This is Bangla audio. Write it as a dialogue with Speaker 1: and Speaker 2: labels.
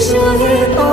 Speaker 1: সমারোহে এসো হে